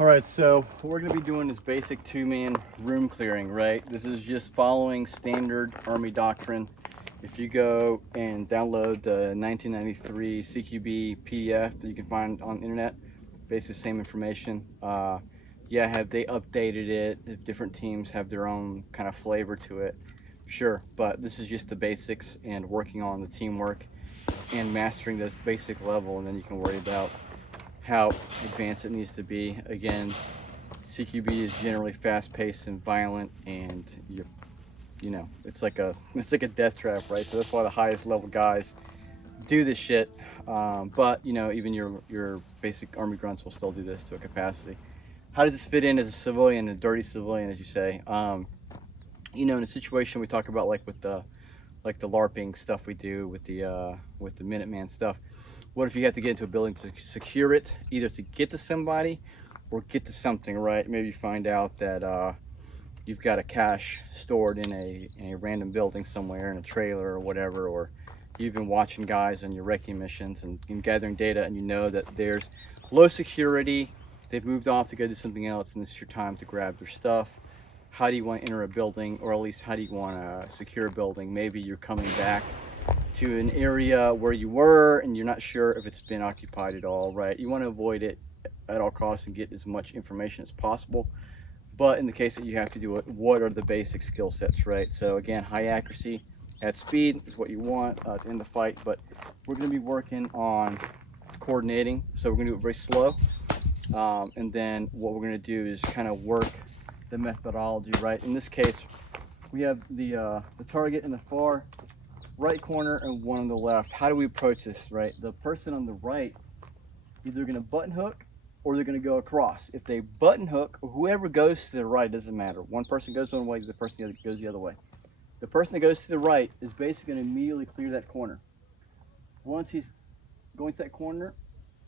All right, so what we're gonna be doing is basic two-man room clearing, right? This is just following standard Army doctrine. If you go and download the 1993 CQB PDF that you can find on the internet, basically the same information. Yeah, have they updated it? If different teams have their own kind of flavor to it, sure. But this is just the basics and working on the teamwork and mastering this basic level, and then you can worry about how advanced it needs to be. Again, CQB is generally fast-paced and violent, and you know, it's like a death trap, right? So that's why the highest level guys do this shit. But you know, even your basic Army grunts will still do this to a capacity. How does this fit in as a civilian, a dirty civilian, as you say? You know, in a situation we talk about, like with the LARPing stuff we do with the Minuteman stuff. What if you have to get into a building to secure it, either to get to somebody or get to something, right? Maybe you find out that you've got a cache stored in a random building somewhere in a trailer or whatever, or you've been watching guys on your wrecking missions and gathering data, and you know that there's low security, they've moved off to go do something else, and this is your time to grab their stuff. How do you want to enter a building, or at least how do you want to secure a building? Maybe you're coming back to an area where you were and you're not sure if it's been occupied at all, right? You want to avoid it at all costs and get as much information as possible. But in the case that you have to do it, what are the basic skill sets, right? So again, high accuracy at speed is what you want to end the fight, but we're going to be working on coordinating. So we're going to do it very slow. And then what we're going to do is kind of work the methodology, right? In this case, we have the target in the far right corner and one on the left. How do we approach this, right? The person on the right, either going to button hook or they're going to go across. If they button hook, whoever goes to the right, doesn't matter. One person goes one way, the person goes the other way. The person that goes to the right is basically going to immediately clear that corner. Once he's going to that corner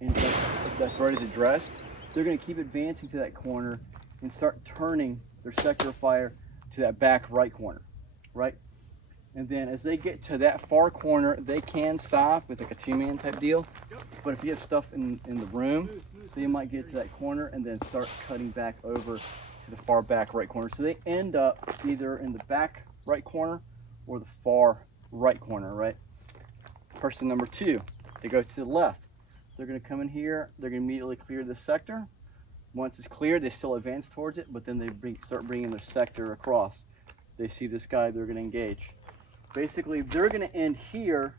and that threat is addressed, they're going to keep advancing to that corner and start turning their sector of fire to that back right corner, right? And then as they get to that far corner, they can stop with like a two-man type deal. But if you have stuff in the room, they might get to that corner and then start cutting back over to the far back right corner. So they end up either in the back right corner or the far right corner, right? Person number two, they go to the left. They're going to come in here. They're going to immediately clear this sector. Once it's cleared, they still advance towards it, but then they start bringing their sector across. They see this guy, they're going to engage. Basically, they're going to end here,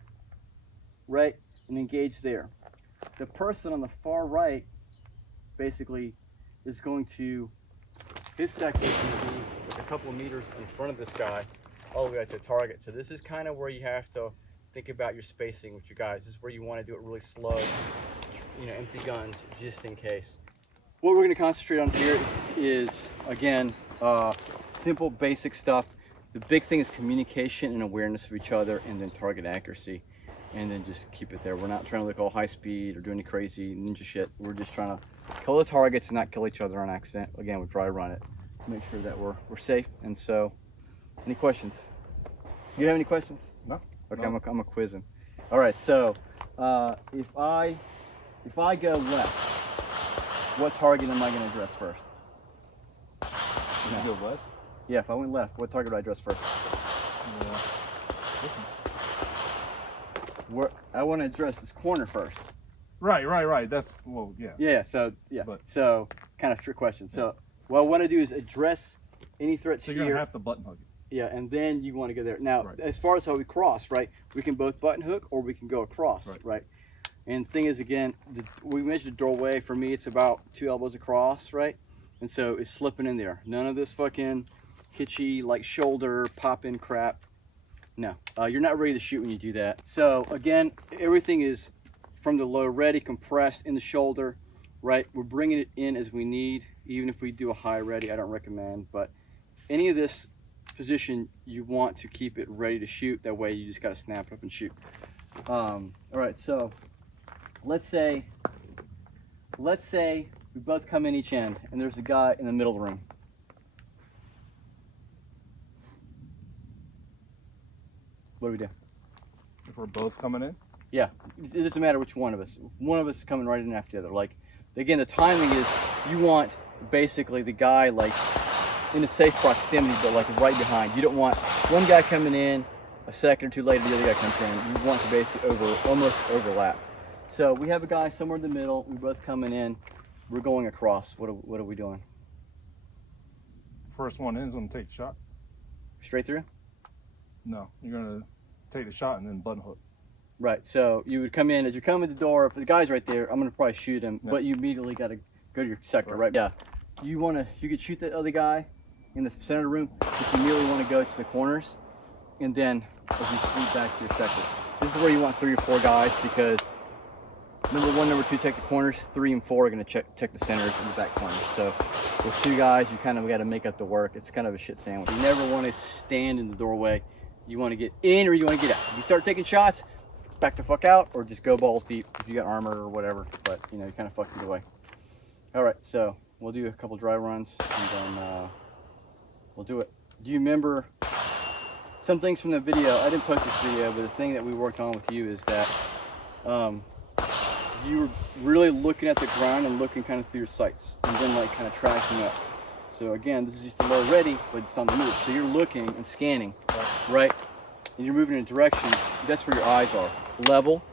right, and engage there. The person on the far right, basically, is going to, his sector is going to be like a couple of meters in front of this guy, all the way out to the target. So this is kind of where you have to think about your spacing with your guys. This is where you want to do it really slow, you know, empty guns, just in case. What we're going to concentrate on here is, again, simple, basic stuff. The big thing is communication and awareness of each other, and then target accuracy, and then just keep it there. We're not trying to look all high speed or do any crazy ninja shit. We're just trying to kill the targets and not kill each other on accident. Again, we dry run it to make sure that we're safe. And so, any questions? You have any questions? No. Okay, no. I'm gonna quiz him. All right. So, if I go left, what target am I going to address first? Did you go left? Yeah, if I went left, what target do I address first? Where I want to address this corner first. Right. That's, well, yeah. Yeah, so kind of trick question. So what I want to do is address any threats so here. you're going to have to button hook it. Yeah, and then you want to go there. Now, right. As far as how we cross, right, we can both button hook or we can go across, right? And the thing is, again, we measured the doorway. For me, it's about 2 elbows across, right? And so it's slipping in there. None of this fucking hitchy, like shoulder pop-in crap. No, you're not ready to shoot when you do that. So again, everything is from the low ready, compressed in the shoulder, right? We're bringing it in as we need. Even if we do a high ready, I don't recommend. But any of this position, you want to keep it ready to shoot. That way, you just got to snap it up and shoot. All right, so. Let's say we both come in each end and there's a guy in the middle of the room. What do we do? If we're both coming in? Yeah, it doesn't matter which one of us. One of us is coming right in after the other. Like Again, the timing is you want basically the guy like in a safe proximity, but like right behind. You don't want one guy coming in, a second or two later the other guy comes in. You want to basically almost overlap. So we have a guy somewhere in the middle. We're both coming in. We're going across. What are we doing? First one in is going to take the shot. Straight through? No, you're going to take the shot and then button hook. Right. So you would come in as you're coming to the door. If the guy's right there, I'm going to probably shoot him, but you immediately got to go to your sector, right? Yeah. You could shoot the other guy in the center of the room, but you immediately want to go to the corners, and then as you sweep back to your sector. This is where you want 3 or 4 guys, because number 1, number 2 check the corners, 3 and 4 are going to check the centers and the back corners. So with 2 guys, you kind of got to make up the work. It's kind of a shit sandwich. You never want to stand in the doorway. You want to get in or you want to get out. If you start taking shots, back the fuck out, or just go balls deep if you got armor or whatever. But you know, you kind of fucked either way. All right, so we'll do a couple dry runs and then we'll do it. Do you remember some things from the video? I didn't post this video, but the thing that we worked on with you is that you were really looking at the ground and looking kind of through your sights and then like kind of tracking up. So again, this is just a low ready, but it's on the move. So you're looking and scanning, right? And you're moving in a direction. That's where your eyes are. Level.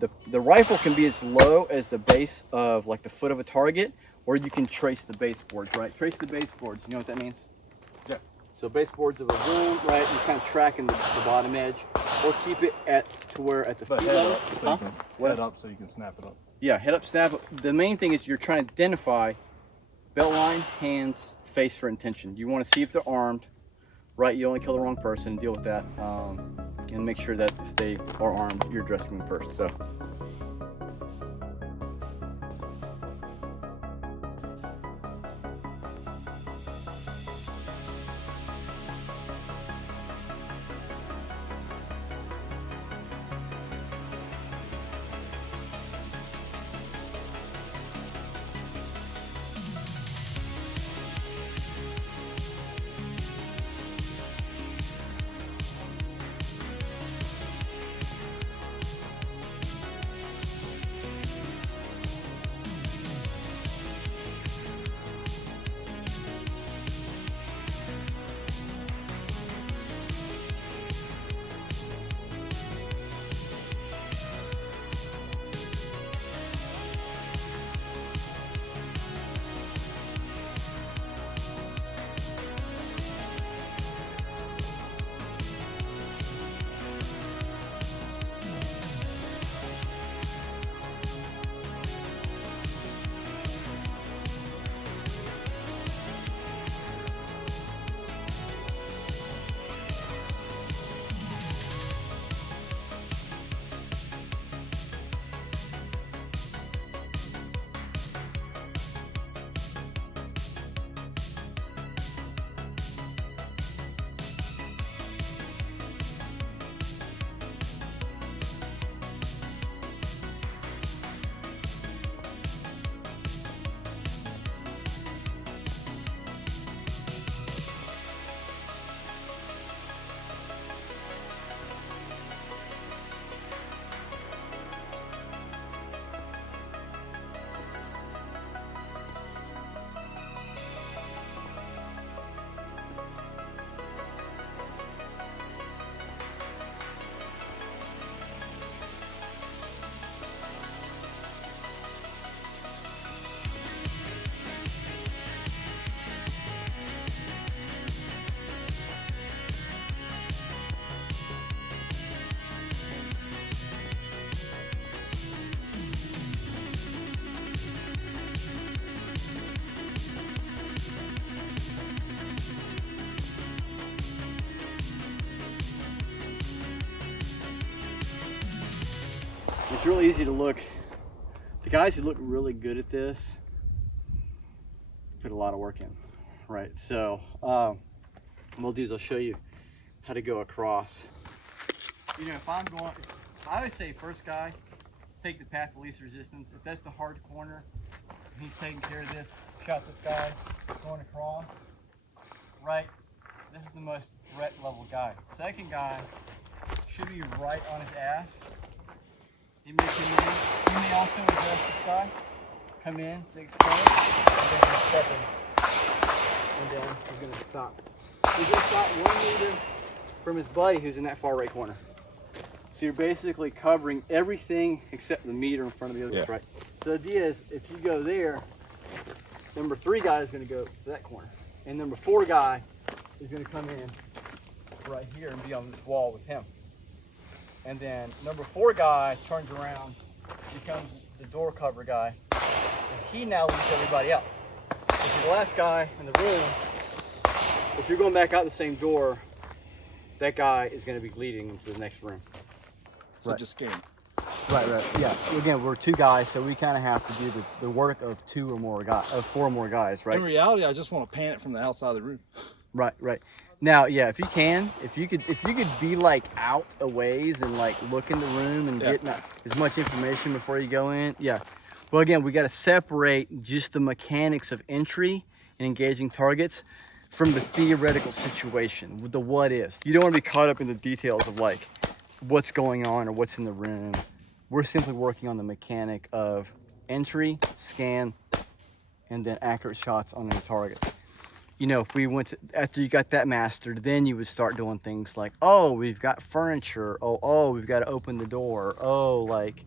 The rifle can be as low as the base of like the foot of a target, or you can trace the baseboards, right? Trace the baseboards. You know what that means? Yeah. So baseboards of a room, right? You're kind of tracking the bottom edge, or keep it at the feet level. Head up so you can snap it up. Yeah, head up, snap. The main thing is you're trying to identify belt line, hands, face for intention. You want to see if they're armed, right? You only kill the wrong person, deal with that, and make sure that if they are armed, you're addressing them first. So. It's really easy to look. The guys who look really good at this put a lot of work in, right? So what we'll do is I'll show you how to go across. You know, if I'm going, I always say first guy, take the path of least resistance. If that's the hard corner, he's taking care of this, shot this guy, going across, right? This is the most threat level guy. Second guy should be right on his ass. He may also address this guy, come in to explain, and then he's stepping, and then he's going to stop. He's going to stop 1 meter from his buddy who's in that far right corner. So you're basically covering everything except the meter in front of the others, right? So the idea is, if you go there, number 3 guy is going to go to that corner, and number 4 guy is going to come in right here and be on this wall with him. And then number 4 guy turns around, becomes the door cover guy, and he now leads everybody out. If you're the last guy in the room, if you're going back out the same door, that guy is going to be leading them to the next room. So just scan. Right. Yeah. Again, we're 2 guys, so we kind of have to do the work of 2 or more guys, of 4 more guys, right? In reality, I just want to pan it from the outside of the room. Right. Now, yeah, if you could be like out a ways and like look in the room and get as much information before you go in, yeah. Well, again, we got to separate just the mechanics of entry and engaging targets from the theoretical situation, with the what ifs. You don't want to be caught up in the details of like what's going on or what's in the room. We're simply working on the mechanic of entry, scan, and then accurate shots on the target. You know, if we went to, after you got that mastered, then you would start doing things like, oh, we've got furniture. Oh, we've got to open the door. Oh, like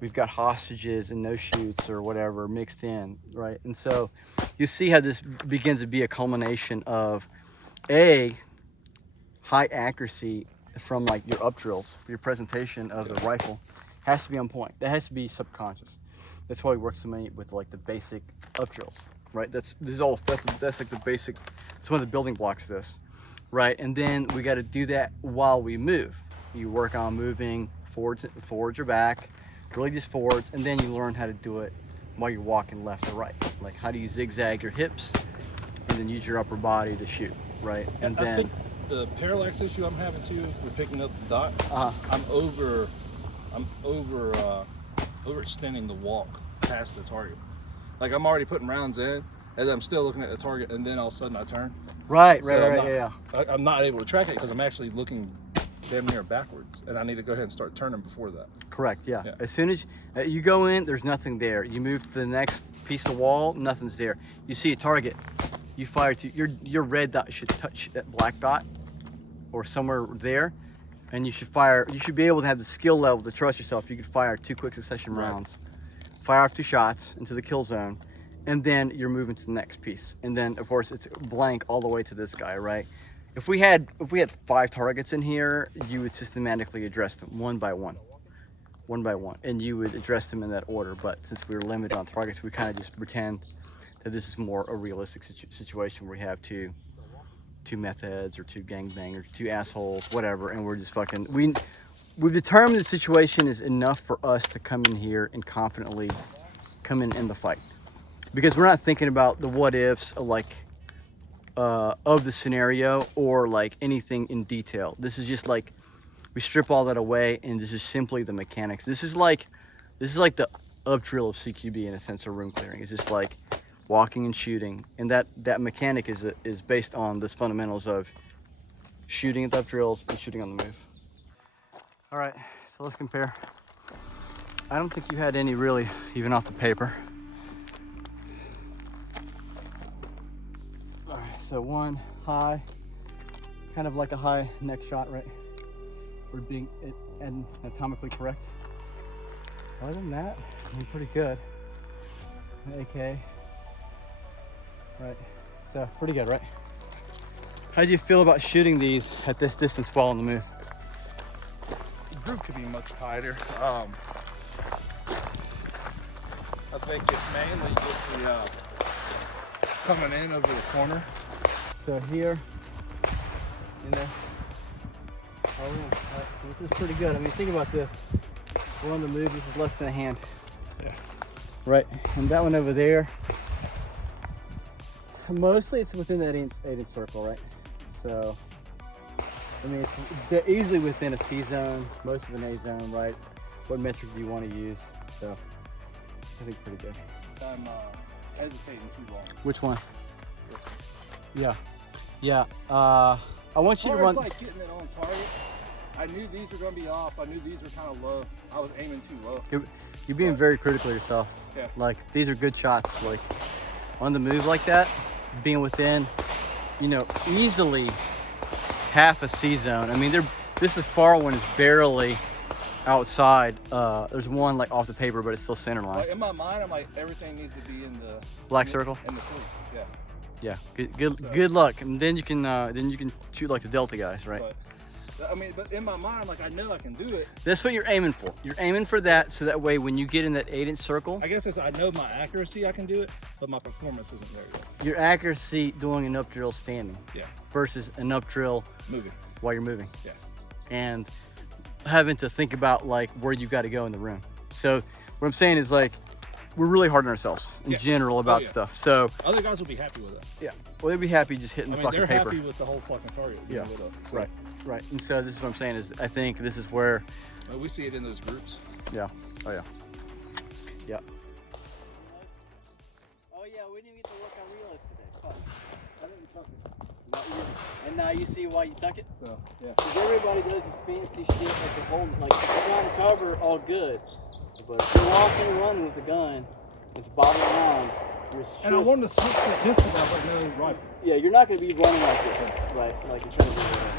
we've got hostages and no shoots or whatever mixed in, right? And so you see how this begins to be a culmination of high accuracy from like your up drills, your presentation of the rifle has to be on point. That has to be subconscious. That's why we work so many with like the basic up drills, right? That's like the basic, it's one of the building blocks of this, right? And then we got to do that while we move. You work on moving forwards or back, really just forwards, and then you learn how to do it while you're walking left or right. Like how do you zigzag your hips and then use your upper body to shoot, right? And I then think the parallax issue I'm having too with picking up the dot, I'm overextending the walk past the target. Like I'm already putting rounds in, and I'm still looking at the target, and then all of a sudden I turn. Right, I'm not able to track it because I'm actually looking damn near backwards, and I need to go ahead and start turning before that. Correct, yeah. As soon as you go in, there's nothing there. You move to the next piece of wall, nothing's there. You see a target, you fire to, your red dot should touch that black dot or somewhere there, and you should fire. You should be able to have the skill level to trust yourself. You could fire 2 quick succession rounds, fire off 2 shots into the kill zone, and then you're moving to the next piece. And then of course it's blank all the way to this guy, right? If we had 5 targets in here, you would systematically address them one by one, and you would address them in that order. But since we were limited on targets, we kind of just pretend that this is more a realistic situation where we have two meth heads or 2 gangbangers, 2 assholes, whatever, and we're just fucking, we've determined the situation is enough for us to come in here and confidently come in the fight, because we're not thinking about the what ifs of the scenario or like anything in detail. This is just like we strip all that away, and this is simply the mechanics. This is like the up drill of CQB in a sense, of room clearing. It's just like walking and shooting, and that mechanic is based on this fundamentals of shooting at the up drills and shooting on the move. All right, so let's compare. I don't think you had any really even off the paper. All right, so 1 high, kind of like a high neck shot, right? For being anatomically correct. Other than that, I'm pretty good. AK. Right, so pretty good, right? How do you feel about shooting these at this distance while on the move? The group could be much tighter. I think it's mainly just the coming in over the corner. So here, in there. Oh, right. This is pretty good. I mean, think about this. We're on the move. This is less than a hand. Yeah. Right, and that one over there. Mostly it's within that 8-inch circle, right? So, I mean, it's easily within a C zone, most of an A zone, right? What metric do you want to use? So, I think pretty good. I'm hesitating too long. Which one? Yeah. I want you to run. Like getting it on target. I knew these were going to be off. I knew these were kind of low. I was aiming too low. You're being very critical of yourself. Yeah. Like, these are good shots. Like, on the move like that, being within, you know, easily half a C zone. I mean, this is far one is barely outside. There's one like off the paper, but it's still center line. Like, in my mind, I'm like, everything needs to be in the black circle. In the sleeve. Yeah. Yeah. Good luck, and then you can shoot like the Delta guys, right? But in my mind, like, I know I can do it. That's what you're aiming for. You're aiming for that, so that way when you get in that 8-inch circle, I guess I know my accuracy, I can do it, but my performance isn't there yet. your accuracy doing an up drill standing, Yeah. versus an up drill Moving. while you're moving. Yeah. And having to think about like where you got to go in the room. So what I'm saying is, like, we're really hard on ourselves in general about stuff. So other guys will be happy with it. yeah, well, they'd be happy just hitting the fucking they're paper. happy with the whole fucking target. Yeah. Right. And so this is what I'm saying is, I think this is where we see it in those groups. Yeah. Oh yeah. Yeah. Oh yeah, we didn't get to work on reels today. Fuck. I didn't tuck it. And now you see why you tuck it? So yeah. Because everybody does this fancy shit like they're holding, like if you're on cover, all good. But if you're walking and running with a gun, it's bobbing around. And I wanted to switch to pistol, but no rifle. Yeah, you're not going to be running like this, right? Like you're trying to do that.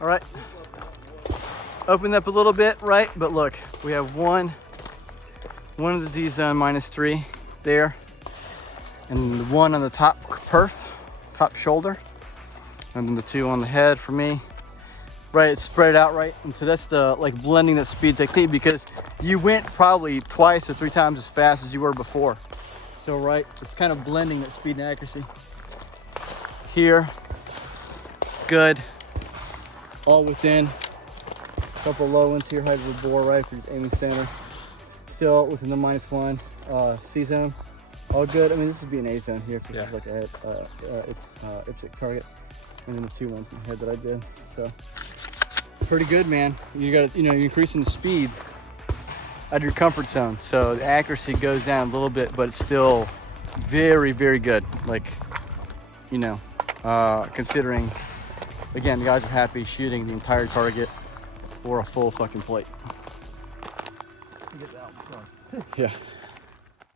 All right. Open up a little bit, right? But look, we have one of the D zone -3 there, and the one on the top perf, top shoulder, and then the 2 on the head for me. Right, it's spread out, right? And so that's the like blending that speed technique, because you went probably twice or 3 times as fast as you were before. So right, it's kind of blending that speed and accuracy. Here, good. All within. A couple low ones here, height of the bore, right? If you're just aiming center. Still within the -1 C zone. All good. I mean, this would be an A zone here if this is like a IPSC target. And then the 2 ones in the head that I did. So pretty good, man. You got to, you're increasing the speed out of your comfort zone. So the accuracy goes down a little bit, but it's still very, very good. Like, considering, again, the guys are happy shooting the entire target or a full fucking plate. Get that out, sorry. Yeah.